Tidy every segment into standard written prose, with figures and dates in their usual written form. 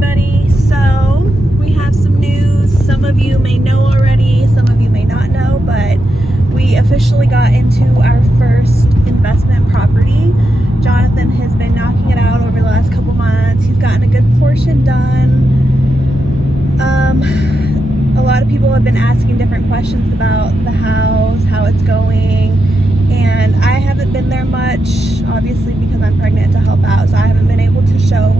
everybody. So we have some news. Some of you may know already, some of you may not know, but we officially got into our first investment property. Jonathan has been knocking it out over the last couple months. He's gotten a good portion done. A lot of people have been asking different questions about the house, how it's going, and I haven't been there much, obviously because I'm pregnant, to help out, so I haven't been able to show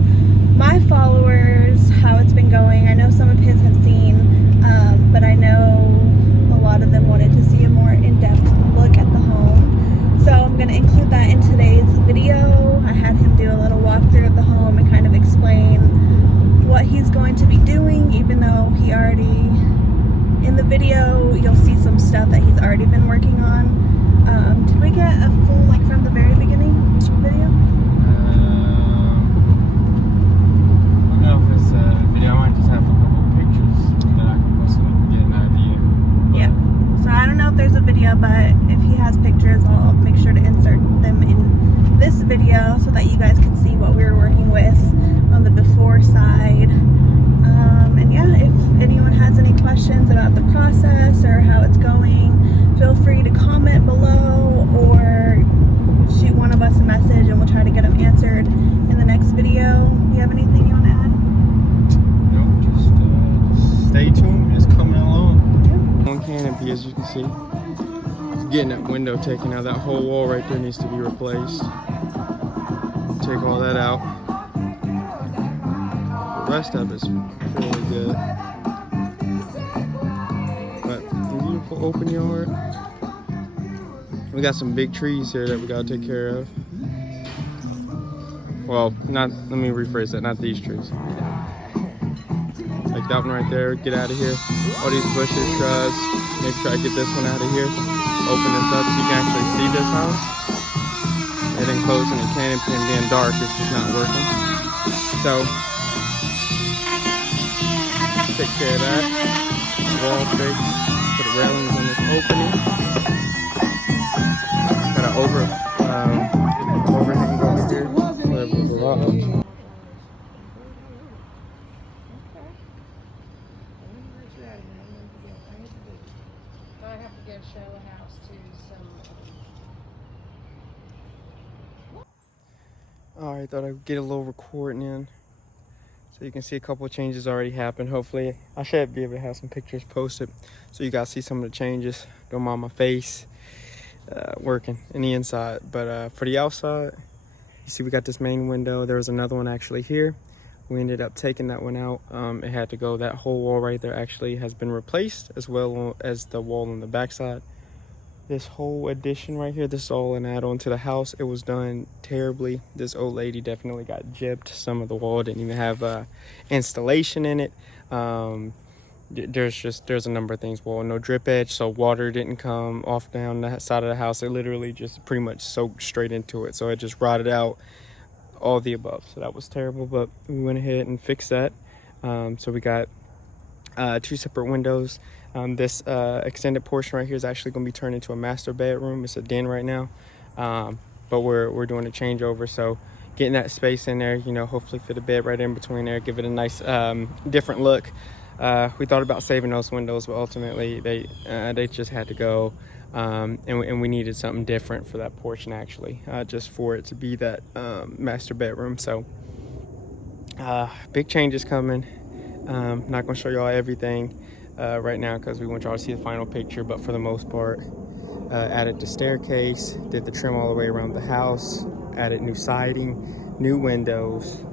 my followers how it's been going. I know some of his have seen, but I know a lot of them wanted to see a more in-depth look at the home. So I'm going to include that in today's video. I had him do a little walkthrough of the home and kind of explain what he's going to be doing, even though he already, in the video, you'll see some stuff that he's already been working on. Did we get a full, like, from the very beginning video? I don't know if it's a video. I might just have a couple pictures that I can post so we can get an idea. But yeah. So I don't know if there's a video, but if he has pictures, I'll make sure to insert them in this video so that you guys can see what we were working with on the before side. And yeah, if anyone has any questions about the process or how it's going, feel free to comment below or shoot one of us a message and we'll try to get them answered in the next video. Do you have anything you want to add? no, just stay tuned. It's coming along. One canopy, as you can see, getting that window taken out. That whole wall right there needs to be replaced. Take all that out. The rest of it's really good. But beautiful open yard. We got some big trees here that we gotta take care of. Well, let me rephrase that, not these trees. Like that one right there, get out of here. All these bushes, shrubs. Make sure I get this one out of here. Open this up so you can actually see this house. And then closing the canopy and being dark, it's just not working. So, take care of that. Wall fix, put the railings in this opening. Got an overhang over here. Level garage. I have to go show a house to some. Alright, thought I'd get a little recording in. So you can see a couple of changes already happened. Hopefully, I should be able to have some pictures posted so you guys see some of the changes. Don't mind my face working in the inside. But for the outside, you see we got this main window. There was another one actually here. We ended up taking that one out. It had to go. That whole wall right there actually has been replaced, as well as the wall on the backside. This whole addition right here, this is all an add-on to the house. It was done terribly. This old lady definitely got gypped. Some of the wall didn't even have installation in it. There's a number of things. Well, no drip edge, so water didn't come off down the side of the house. It literally just pretty much soaked straight into it. So it just rotted out, all the above. So that was terrible, but we went ahead and fixed that. So we got 2 separate windows. This extended portion right here is actually going to be turned into a master bedroom. It's a den right now, but we're doing a changeover, so getting that space in there, you know, hopefully fit a bed right in between there, give it a nice different look. We thought about saving those windows, but ultimately they just had to go, and we needed something different for that portion actually, just for it to be that master bedroom. So big changes coming. Not gonna show y'all everything right now because we want y'all to see the final picture, but for the most part, added the staircase, did the trim all the way around the house, added new siding, new windows,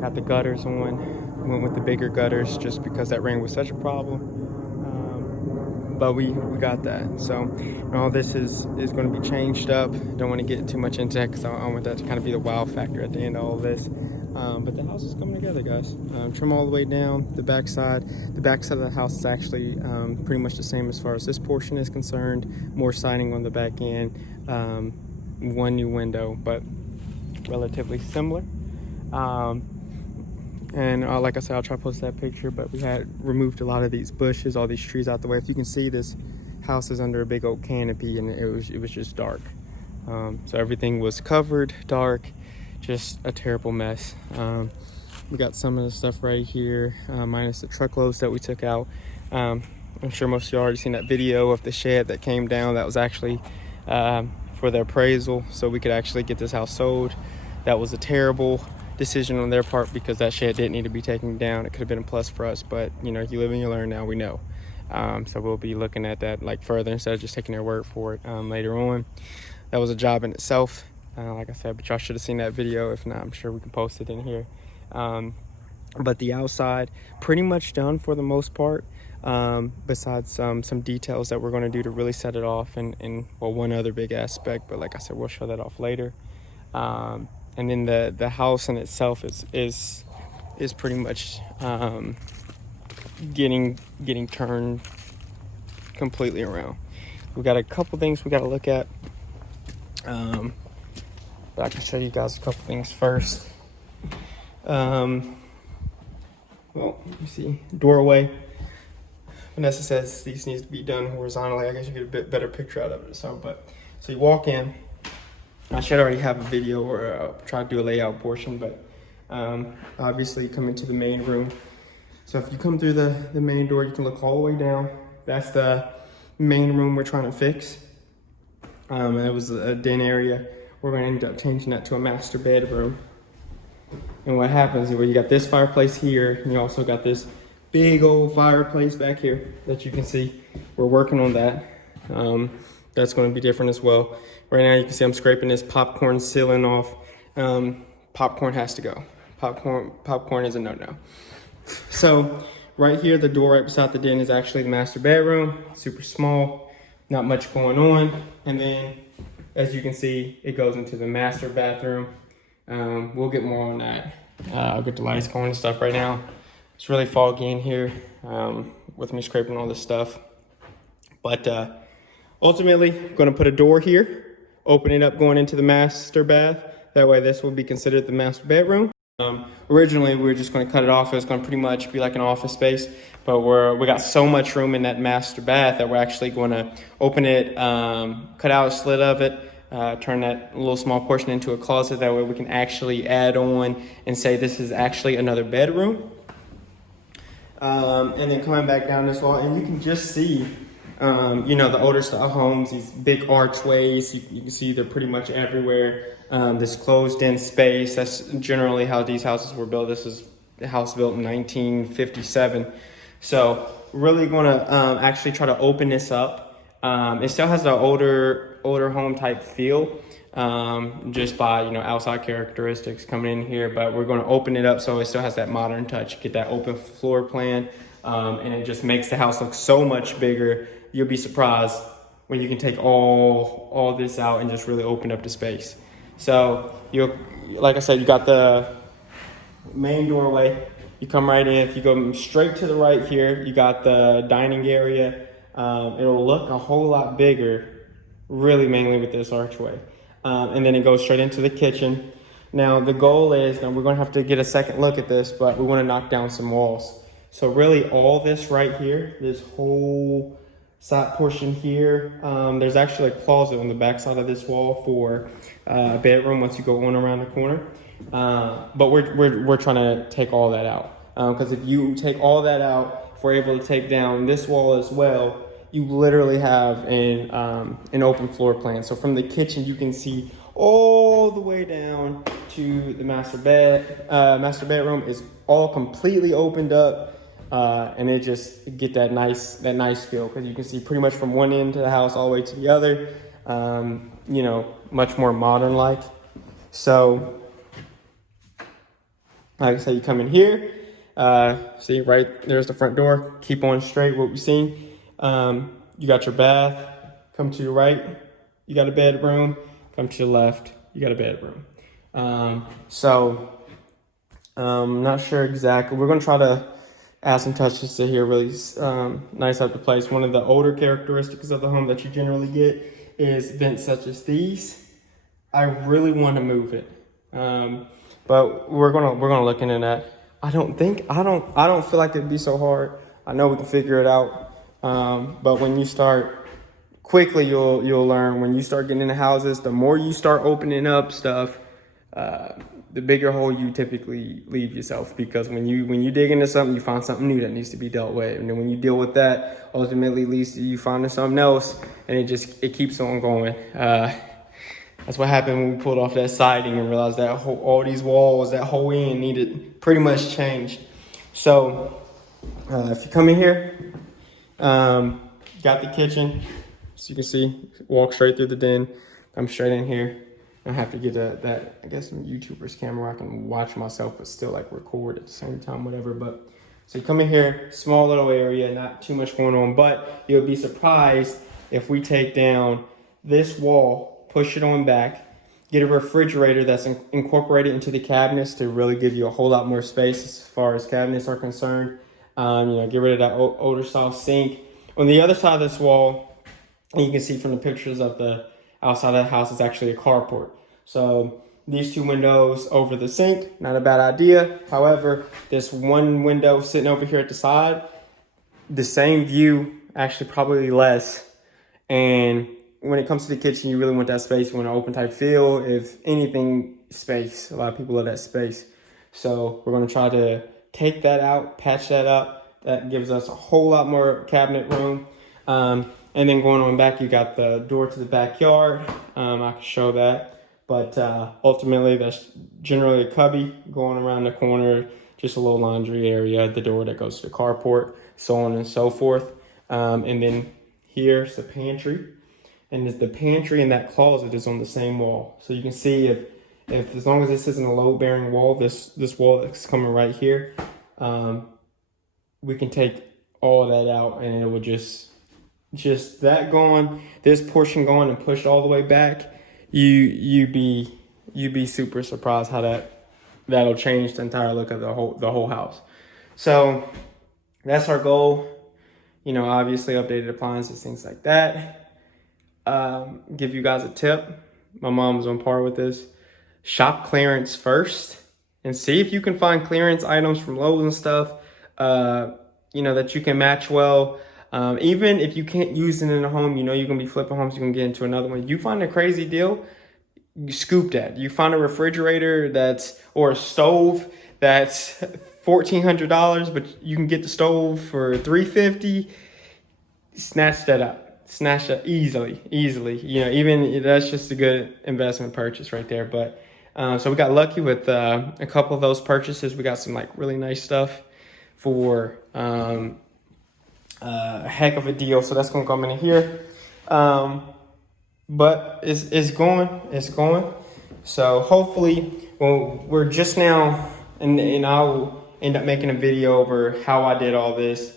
got the gutters on, went with the bigger gutters just because that rain was such a problem. But we got that. So all this is going to be changed up. Don't want to get too much into that because I want that to kind of be the wow factor at the end of all this. But the house is coming together, guys. Trim all the way down the backside. The backside of the house is actually pretty much the same as far as this portion is concerned. More siding on the back end. One new window, but relatively similar. And like I said, I'll try to post that picture, but we had removed a lot of these bushes, all these trees out the way. If you can see, this house is under a big old canopy, and it was just dark. So everything was covered, dark, just a terrible mess. We got some of the stuff right here, minus the truckloads that we took out. I'm sure most of you already seen that video of the shed that came down. That was actually for the appraisal, so we could actually get this house sold. That was a terrible decision on their part because that shed didn't need to be taken down. It could have been a plus for us, but you know, you live and you learn. Now we know. So we'll be looking at that like further instead of just taking their word for it later on. That was a job in itself, like I said, but y'all should have seen that video. If not, I'm sure we can post it in here. But the outside pretty much done for the most part, besides some details that we're going to do to really set it off, and well, one other big aspect, but like I said, we'll show that off later. And then the house in itself is pretty much getting turned completely around. We got a couple things we got to look at, but I can show you guys a couple things first. Well, you see doorway. Vanessa says these needs to be done horizontally. I guess you get a bit better picture out of it. So you walk in. I should already have a video or try to do a layout portion, but obviously come into the main room. So if you come through the main door, you can look all the way down. That's the main room we're trying to fix. It was a den area. We're going to end up changing that to a master bedroom. And what happens is, well, you got this fireplace here, and you also got this big old fireplace back here that you can see. We're working on that. That's going to be different as well. Right now you can see I'm scraping this popcorn ceiling off. Popcorn has to go. Popcorn is a no-no. So right here, the door right beside the den is actually the master bedroom. Super small, not much going on. And then as you can see, it goes into the master bathroom. We'll get more on that. I'll get the lights going and stuff right now. It's really foggy in here with me scraping all this stuff. But ultimately, I'm going to put a door here, open it up going into the master bath. That way this will be considered the master bedroom. Originally, we were just going to cut it off. It was going to pretty much be like an office space. But we got so much room in that master bath that we're actually going to open it, cut out a slit of it, turn that little small portion into a closet. That way we can actually add on and say this is actually another bedroom. And then coming back down this wall, and you can just see, you know, the older style homes, these big archways, you can see they're pretty much everywhere. This closed in space, that's generally how these houses were built. This is a house built in 1957. So really going to actually try to open this up. It still has the older home type feel, just by, you know, outside characteristics coming in here, but we're going to open it up so it still has that modern touch, get that open floor plan, and it just makes the house look so much bigger. You'll be surprised when you can take all this out and just really open up the space. So like I said, you got the main doorway. You come right in. If you go straight to the right here, you got the dining area. It'll look a whole lot bigger, really mainly with this archway. And then it goes straight into the kitchen. Now the goal is, now we're going to have to get a second look at this, but we want to knock down some walls. So really all this right here, this whole side portion here, there's actually a closet on the back side of this wall for a bedroom once you go on around the corner. But we're trying to take all that out. Because if you take all that out, if we're able to take down this wall as well, you literally have an open floor plan. So from the kitchen, you can see all the way down to the master bedroom is all completely opened up. And it just get that nice feel, because you can see pretty much from one end to the house all the way to the other. You know, much more modern like. So like I said, you come in here, see right there's the front door, keep on straight what we've seen. You got your bath, come to your right, you got a bedroom, come to the left, you got a bedroom. Not sure exactly, we're gonna try to add some touches to here, really nice up the place. One of the older characteristics of the home that you generally get is vents such as these. I really want to move it, but we're gonna look into that. I don't feel like it'd be so hard. I know we can figure it out, but when you start quickly, you'll learn. When you start getting into houses, the more you start opening up stuff, the bigger hole you typically leave yourself, because when you dig into something, you find something new that needs to be dealt with, and then when you deal with that, ultimately leads to you finding something else, and it keeps on going. That's what happened when we pulled off that siding and realized that all these walls, that whole end needed pretty much changed. So if you come in here, got the kitchen, so you can see, walk straight through the den, come straight in here. I have to get that, I guess, some YouTuber's camera. I can watch myself, but still like record at the same time, whatever. But so you come in here, small little area, not too much going on, but you'll be surprised if we take down this wall, push it on back, get a refrigerator that's incorporated into the cabinets to really give you a whole lot more space as far as cabinets are concerned. Get rid of that older style sink. On the other side of this wall, and you can see from the pictures of the outside of the house, is actually a carport. So these two windows over the sink, not a bad idea. However, this one window sitting over here at the side, the same view, actually probably less. And when it comes to the kitchen, you really want that space. You want an open type feel. If anything, space. A lot of people love that space. So we're going to try to take that out, patch that up. That gives us a whole lot more cabinet room. And then going on back, you got the door to the backyard. I can show that. But ultimately, that's generally a cubby going around the corner, just a little laundry area, the door that goes to the carport, so on and so forth. And then here's the pantry. And the pantry and that closet is on the same wall. So you can see if as long as this isn't a load-bearing wall, this wall that's coming right here, we can take all that out, and it will just that gone, this portion gone, and pushed all the way back. You'd be super surprised how that'll change the entire look of the whole house. So that's our goal. Obviously updated appliances, things like that. Give you guys a tip. My mom was on par with this. Shop clearance first and see if you can find clearance items from Lowe's and stuff, that you can match well. Even if you can't use it in a home, you're going to be flipping homes, you can get into another one. You find a crazy deal, you scoop that. You find a refrigerator or a stove that's $1,400, but you can get the stove for $350. Snatch that up. Snatch that easily. Even that's just a good investment purchase right there. But so we got lucky with a couple of those purchases. We got some really nice stuff for a heck of a deal. So that's gonna come in here. But it's going. So hopefully, we're just now, and I'll end up making a video over how I did all this.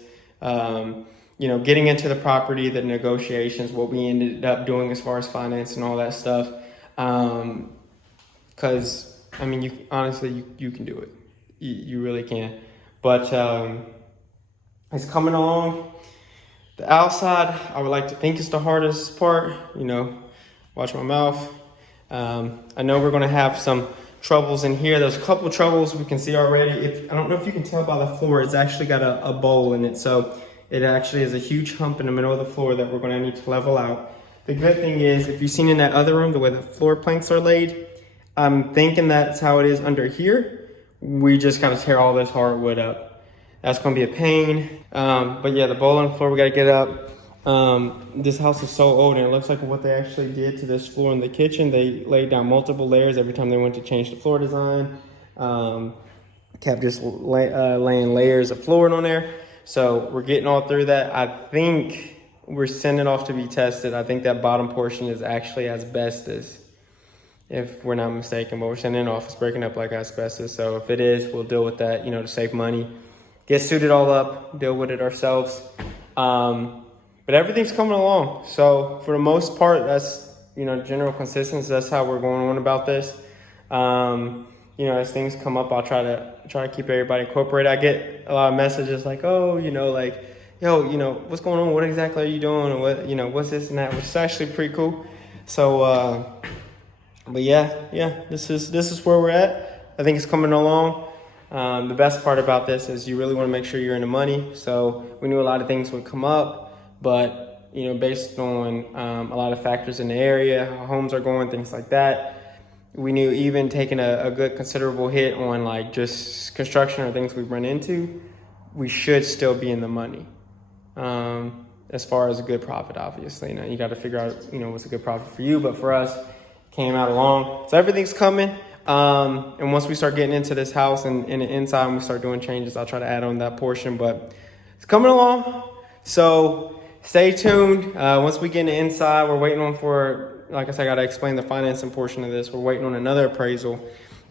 Getting into the property, the negotiations, what we ended up doing as far as finance and all that stuff. Because, you can do it. You really can. But it's coming along. The outside, I would like to think is the hardest part. Watch my mouth. I know we're going to have some troubles in here. There's a couple troubles we can see already. I don't know if you can tell by the floor, it's actually got a bowl in it. So it actually is a huge hump in the middle of the floor that we're going to need to level out. The good thing is, if you've seen in that other room, the way the floor planks are laid, I'm thinking that's how it is under here. We just got to tear all this hardwood up. That's going to be a pain. But yeah, the bowl on the floor, we got to get up. This house is so old, and it looks like what they actually did to this floor in the kitchen, they laid down multiple layers every time they went to change the floor design. Kept just laying layers of flooring on there. So we're getting all through that. I think we're sending it off to be tested. I think that bottom portion is actually asbestos, if we're not mistaken. But we're sending it off. It's breaking up like asbestos. So if it is, we'll deal with that, to save money. Get suited all up, deal with it ourselves. But everything's coming along. So for the most part, that's, general consistency. That's how we're going on about this. As things come up, I'll try to keep everybody incorporated. I get a lot of messages like, yo, what's going on? What exactly are you doing? Or what, what's this and that, which is actually pretty cool. So, but yeah, this is where we're at. I think it's coming along. The best part about this is you really want to make sure you're in the money. So we knew a lot of things would come up, but, based on a lot of factors in the area, how homes are going, things like that, we knew even taking a good considerable hit on like just construction or things we run into, we should still be in the money. As far as a good profit, obviously. Now you got to figure out, what's a good profit for you, but for us, came out along. So everything's coming. And once we start getting into this house and the inside and we start doing changes, I'll try to add on that portion, but it's coming along. So stay tuned. Once we get in the inside, we're waiting on like I said, I got to explain the financing portion of this. We're waiting on another appraisal,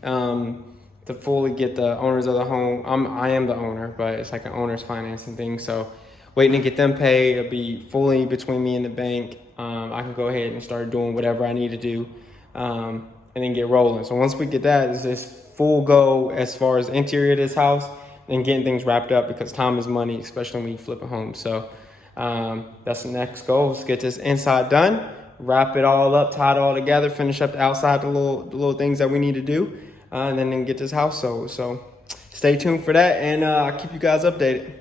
to fully get the owners of the home. I am the owner, but it's like an owner's financing thing. So waiting to get them paid. It'll be fully between me and the bank. I can go ahead and start doing whatever I need to do, and then get rolling. So once we get that, it's this full go as far as interior of this house and getting things wrapped up, because time is money, especially when you flip a home. So that's the next goal. Let's get this inside done, wrap it all up, tie it all together, finish up the outside, the little things that we need to do, and then get this house sold. So stay tuned for that, and I'll keep you guys updated.